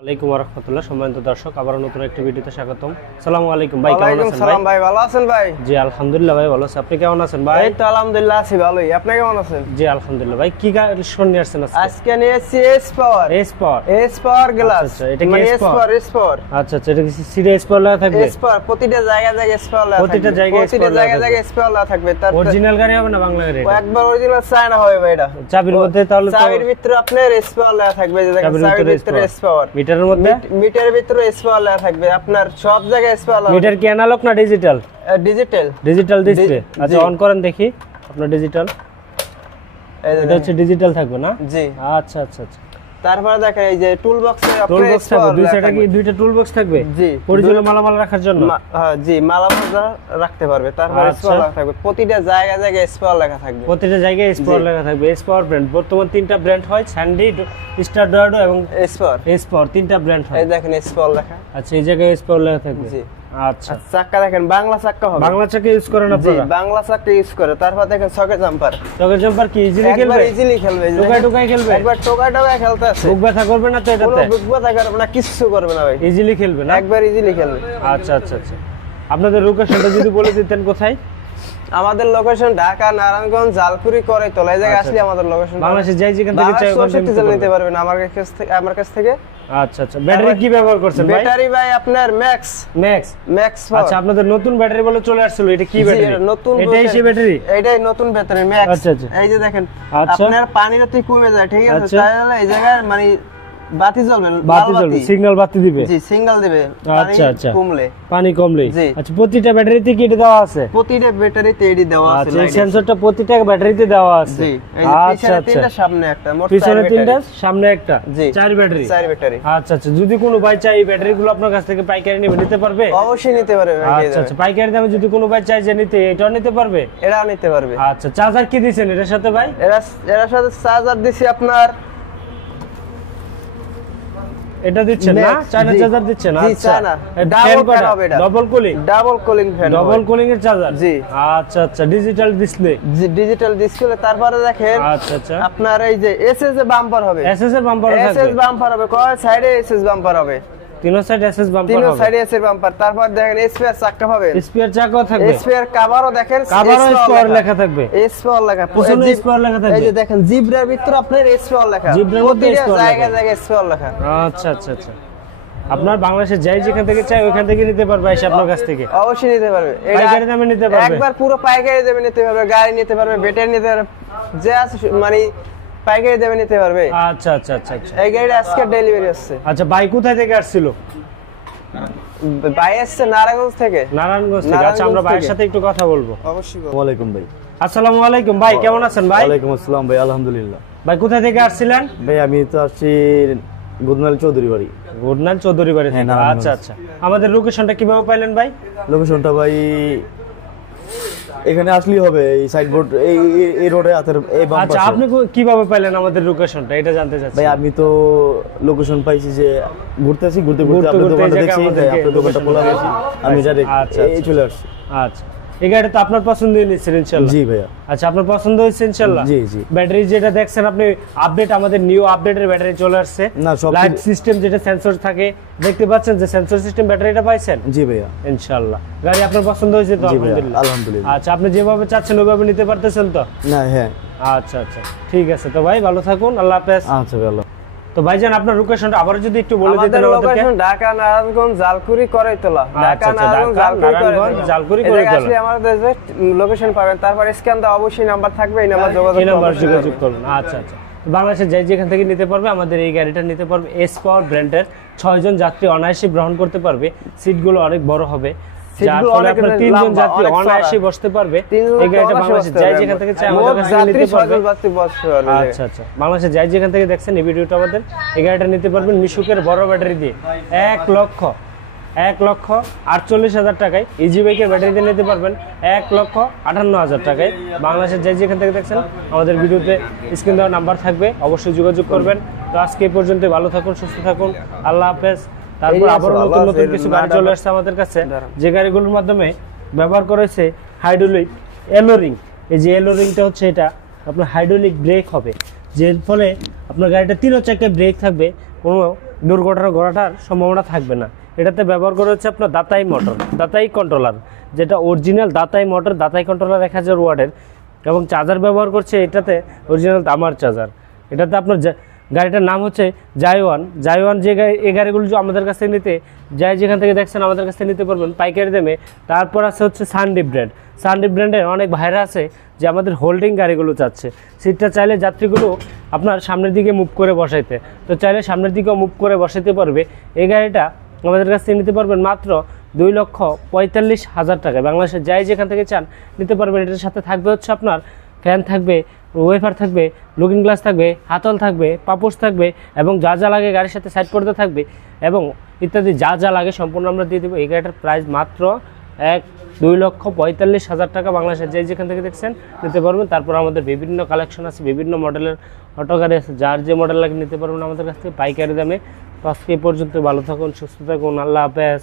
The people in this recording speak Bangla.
ওয়ালাইকুম রাহমাতুল্লাহ। সম্মানিত দর্শক, আবার নতুন একটা ভিডিওতে স্বাগতম। আসসালামু আলাইকুম ভাই, কেমন আছেন? ওয়ালাইকুম সালাম ভাই, ভালো আছেন ভাই? জি আলহামদুলিল্লাহ ভাই, ভালো আছি। আপনি কেমন আছেন ভাই? এই তো আলহামদুলিল্লাহ আছি ভালোই। আপনি কেমন আছেন? জি আলহামদুলিল্লাহ ভাই। কি কালেকশন নিয়ে আসছেন আজকে? আজকে নিয়েছি S power. S power glass. আচ্ছা, এটা কি মানে এস পাওয়ার? এস পাওয়ার। আচ্ছা, এটা কি সিডি এস পাওয়ার লাগা থাকবে? এস পাওয়ার প্রতিটা জায়গায় এস পাওয়ার লাগা থাকবে। প্রতিটা জায়গায় এস পাওয়ার লাগা থাকবে। তার অরিজিনাল গাড়ি হবে না বাংলা গাড়ি? একবার অরিজিনাল চায়না হবে ভাই এটা। চাবির মধ্যে তাহলে তো চাবির ভিতরে আপনার এস পাওয়ার লাগা থাকবে, যে দেখেন চাবির ভিতরে এস পাওয়ার। মিটারের মধ্যে? মিটারের ভিতরে এস পাওয়ার লাগা থাকবে। আপনার সব জায়গায় এস পাওয়ার লাগা। মিটার কি অ্যানালগ না ডিজিটাল? Digital display. আচ্ছা, অন করেন দেখি আপনার ডিজিটাল। এটা হচ্ছে ডিজিটাল থাকবে না? জি। আচ্ছা আচ্ছা আচ্ছা। তারপরে দেখেন এই যে টুল বক্সে টুল বক্স থাকবে, দুই সাইডে কি দুইটা টুল বক্স থাকবে? জি। পরিচয় মালামাল রাখার জন্য? হ্যাঁ জি, মালামাল রাখতে পারবে। তারপরে স্পল লেখা থাকবে, প্রতিটা জায়গায় স্পল লেখা থাকবে। প্রতিটা জায়গায় স্পল লেখা থাকবে। স্পর ব্র্যান্ড বর্তমান তিনটা ব্র্যান্ড হয়, স্যান্ডি, স্টার ডয়াডো এবং স্পর তিনটা ব্র্যান্ড হয়। এই দেখেন স্পল লেখা। আচ্ছা, এই জায়গায় স্পর লেখা থাকবে। জি। আচ্ছা, চাক্কা দেখেন বাংলা চাক্কা হবে। বাংলা চাক্কা ইউজ করেন আপনারা? জি, বাংলা চাক্কা ইউজ করে। তারপর দেখেন সকেট জাম্পার। সকেট জাম্পার কি ইজিলি খেলবে? একবার ইজিলি খেলবে। টোকাই খেলবে? একবার টোকাই খেলতে আছে। বুক ব্যথা করবে না তো এটাতে? বুক ব্যথা করবে না, কিছু করবে না ভাই। ইজিলি খেলবে না? একবার ইজিলি খেলবে। আচ্ছা আচ্ছা আচ্ছা। আপনাদের লোকেশনটা যদি বলে দিতেন কোথায়? আমাদের লোকেশন ঢাকা, নারায়ণগঞ্জ, জালকুড়ি, করাইতলা। এই জায়গায় আসলে আমাদের লোকেশন। বাংলাদেশে যাই যেখান থেকে চাই ওখান থেকে নিতে পারবেন আমার কাছ থেকে। আচ্ছা আচ্ছা। ব্যাটারি কি ব্যবহার করছেন ভাই? ব্যাটারি ভাই আপনার ম্যাক্স। আচ্ছা, আপনাদের নতুন ব্যাটারি বলে চলে আসছিল, এটা কি ব্যাটারি? নতুন, এটাই সেই ব্যাটারি? এটাই নতুন ব্যাটারি ম্যাক্স। আচ্ছা আচ্ছা। এই যে দেখেন আচ্ছা, আপনার পানিটা কমে যায়, ঠিক আছে? তাহলে এই জায়গায় মানে বাতি জ্বলবে, সিগন্যাল বাতি দিবে। জি, সিগন্যাল দিবে। আচ্ছা আচ্ছা। পানি কমলে। আচ্ছা, প্রতিটা ব্যাটারিতে কি এটা দেওয়া আছে? প্রতিটা ব্যাটারিতে এডি দেওয়া আছে। আচ্ছা, এই সেন্সরটা প্রতিটা ব্যাটারিতে দেওয়া আছে। জি। এই যে আচ্ছা আচ্ছা। তিনটা সামনে একটা, মোট পিছনে তিনটা, সামনে একটা। জি। চার ব্যাটারি। আচ্ছা আচ্ছা। যদি কোনো ভাই চাই এই ব্যাটারিগুলো আপনার কাছ থেকে পাইকারি নিতে পারবে? অবশ্যই নিতে পারবে। আচ্ছা আচ্ছা। পাইকারি দামে যদি কোনো ভাই চাই যে নিতে, এটাও নিতে পারবে? এটাও নিতে পারবে। আচ্ছা, চার্জার কি দিবেন এর সাথে ভাই? এর সাথে চার্জার দিছি আপনার, এটা দিচ্ছেন না? চায়না চার্জার দিচ্ছেন? জি, আচ্ছা। চায়না। ডাবল ফ্যান হবে এটা। Double cooling fan. Double cooling এর চার্জার? জি। আচ্ছা আচ্ছা। Digital display? জি, ডিজিটাল ডিসপ্লে। তারপরে দেখেন আচ্ছা আচ্ছা, আপনার এই যে এসএস এর বাম্পার হবে। এসএস এর বাম্পার থাকবে? এসএস বাম্পার হবে, কয় সাইডে এসএস বাম্পার হবে। তিন সাইড এসএস বাম্পার হবে? তিন সাইডে এসএস বাম্পার। তারপর দেখেন স্পেয়ার চাকা পাবেন। স্পেয়ার চাকাও থাকবে? স্পেয়ার কভারও দেখেন, কভারও স্পেয়ার লেখা থাকবে? স্পেয়ার লেখা। পিছনে স্পেয়ার লেখা থাকবে? এই যে দেখেন জিব্রার ভিতর আপনার স্পেয়ার লেখা। জিব্রার মধ্যে স্পেয়ার লেখা? জায়গায় স্পেয়ার লেখা। আচ্ছা আচ্ছা আচ্ছা। আপনার বাংলাদেশে যাই যেখান থেকে চাই ওখান থেকে নিতে পারবে এসে আপনার কাছ থেকে? অবশ্যই নিতে পারবে। পাইকারি দামে নিতে পারবে? একবার পুরো পাইকারি দামে নিতে পারবে, গাড়ি নিতে পারবে, ব্যাটারি নিতে পারবে, যে আছে মানে পাইকারি দামে নিতে পারবে। আচ্ছা আচ্ছা আচ্ছা আচ্ছা। এই গাড়িটা আজকে ডেলিভারি আসছে। আচ্ছা, ভাই কোথায় থেকে আসছিল? ভাই আসছে নারায়ণগঞ্জ থেকে। নারায়ণগঞ্জ থেকে। আচ্ছা, আমরা ভাইয়ের সাথে একটু কথা বলবো। অবশ্যই। ওয়ালাইকুম ভাই। আসসালামু আলাইকুম ভাই, কেমন আছেন ভাই? ওয়ালাইকুম আসসালাম ভাই, আলহামদুলিল্লাহ। ভাই কোথা থেকে আসছিলেন? ভাই আমি তো আসছি গুদনাল চৌধুরী বাড়ি। গুদনাল চৌধুরী বাড়ি থেকে? আচ্ছা আচ্ছা। আমাদের লোকেশনটা কিভাবে পাইলেন ভাই? লোকেশনটা ভাই এখানে আসলেই হবে, এই সাইডবোর্ড এই রোডে হাতের এই বাম পাশে। আচ্ছা, আপনি কিভাবে পাইলেন আমাদের লোকেশনটা, এটা জানতে চাচ্ছি। ভাই আমি তো লোকেশন পাইছি যে ঘুরতে আপনার দোকানটা দেখছি, আপনার দোকানটা খোলা আছে, আমি ডাইরেক্ট এই চলে আসছি। আচ্ছা, এই গাড়িটা তো আপনার পছন্দই নিয়েছেন ইনশাআল্লাহ? জি ভাইয়া। আচ্ছা, আপনার পছন্দ হয়েছে ইনশাআল্লাহ? জি জি। ব্যাটারি যেটা দেখছেন আপনি, আপডেট, আমাদের নিউ আপডেটের ব্যাটারি চলে আসছে। না, সব লাইট সিস্টেম যেটা সেন্সর থাকে, দেখতে পাচ্ছেন যে সেন্সর সিস্টেম ব্যাটারিটা পাইছেন? জি ভাইয়া। ইনশাআল্লাহ গাড়ি আপনার পছন্দ হয়েছে তো? আলহামদুলিল্লাহ। আলহামদুলিল্লাহ। আচ্ছা, আপনি যেভাবে চাচ্ছেন ওইভাবে নিতে পারতেছেন তো? না, হ্যাঁ। আচ্ছা আচ্ছা, ঠিক আছে। তো ভাই ভালো থাকুন, আল্লাহ হাফেজ। আচ্ছা ভালো। তো ভাইজান, আপনার লোকেশনটা আবার যদি একটু বলে দিতেন আমাদের আমাদেরকে। লোকেশন ঢাকা, নারায়ণগঞ্জ, জালকুড়ি, করাইতলা। ঢাকা, নারায়ণগঞ্জ, জালকুড়ি, করাইতলা। আসলে আমাদের যে লোকেশন পাবেন, তারপর স্ক্যান দাও, অবশ্যই নাম্বার থাকবে, এই নাম্বার যোগাযোগ করুন। আচ্ছা আচ্ছা। বাংলাদেশে যাই যেখান থেকে নিতে পারবে আমাদের এই গাড়িটা নিতে পারবে। এস পাওয়ার ব্র্যান্ডের 6 জন যাত্রী অনায়াসে গ্রহণ করতে পারবে। সিটগুলো অনেক বড় হবে, যার ফলে আপনার 3 জন যাত্রী অনায়াসে বসতে পারবে। এই গাড়িটা বাংলাদেশে যাই যেখান থেকে চাই আমাদের কাছে নিতে পারবে। আচ্ছা আচ্ছা। বাংলাদেশে যাই যেখান থেকে দেখছেন এই ভিডিওটা আমাদের, এই গাড়িটা নিতে পারবেন মিশুকের বড় ব্যাটারি দিয়ে 1,48,000 টাকায়। ইজি বাইকের ব্যাটারি দিয়ে নিতে পারবেন 1,58,000 টাকায়। বাংলাদেশের যাই যেখান থেকে দেখছেন আমাদের ভিডিওতে স্ক্রিন দেওয়ার নাম্বার থাকবে, অবশ্যই যোগাযোগ করবেন। তো আজকে এই পর্যন্ত, ভালো থাকুন, সুস্থ থাকুন, আল্লাহ হাফেজ। তারপর আবার নতুন নতুন কিছু গাড়ি চলে আসছে আমাদের কাছে, যে গাড়িগুলোর মাধ্যমে ব্যবহার করেছে হাইড্রোলিক এলোরিং। এই যে এলোরিংটা হচ্ছে, এটা আপনার হাইড্রোলিক ব্রেক হবে, যে ফলে আপনার গাড়িটা 3 চাকায় ব্রেক থাকবে, কোনো দুর্ঘটনা ঘটার সম্ভাবনা থাকবে না। এটাতে ব্যবহার করা হচ্ছে আপনার দাতাই মোটর, দাতাই কন্ট্রোলার, যেটা অরিজিনাল দাতাই মোটর, দাতাই কন্ট্রোলার 1000 ওয়াটের, এবং চার্জার ব্যবহার করছে এটাতে অরিজিনাল তামার চার্জার। এটাতে আপনার গাড়িটার নাম হচ্ছে জায়ওয়ান। জায়ওয়ান যে গাড়ি, এই গাড়িগুলো আমাদের কাছ থেকে নিতে যাই, যেখান থেকে দেখছেন আমাদের কাছ থেকে নিতে পারবেন পাইকারি দামে। তারপর আছে হচ্ছে সানডিপ ব্র্যান্ড। সানডিপ ব্র্যান্ডের অনেক ভাইরা আছে যে আমাদের হোল্ডিং গাড়িগুলো চাচ্ছে, সিটটা চাইলে যাত্রীগুলো আপনার সামনের দিকে মুভ করে বসাইতে, তো চাইলে সামনের দিকেও মুভ করে বসাইতে পারবে। এই গাড়িটা আমাদের কাছ থেকে নিতে পারবেন মাত্র 2,45,000 টাকায়। বাংলাদেশের যাই যেখান থেকে চান নিতে পারবেন। এটার সাথে থাকবে হচ্ছে আপনার ফ্যান থাকবে, ওয়েফার থাকবে, লুকিং গ্লাস থাকবে, হাতল থাকবে, পাপোশ থাকবে, এবং যা যা লাগে গাড়ির সাথে সাইড পর্দা থাকবে, এবং ইত্যাদি যা যা লাগে সম্পূর্ণ আমরা দিয়ে দেবো। এই গাড়িটার প্রাইস মাত্র 2,45,000 টাকা। বাংলাদেশের যে যেখান থেকে দেখছেন নিতে পারবেন। তারপর আমাদের বিভিন্ন কালেকশন আছে, বিভিন্ন মডেলের অটো গাড়ি আছে, যার যে মডেল লাগে নিতে পারবেন আমাদের কাছ থেকে পাইকারি দামে। তো আজকে এই পর্যন্ত, ভালো থাকুন, সুস্থ থাকুন, আল্লাহ হাফেজ।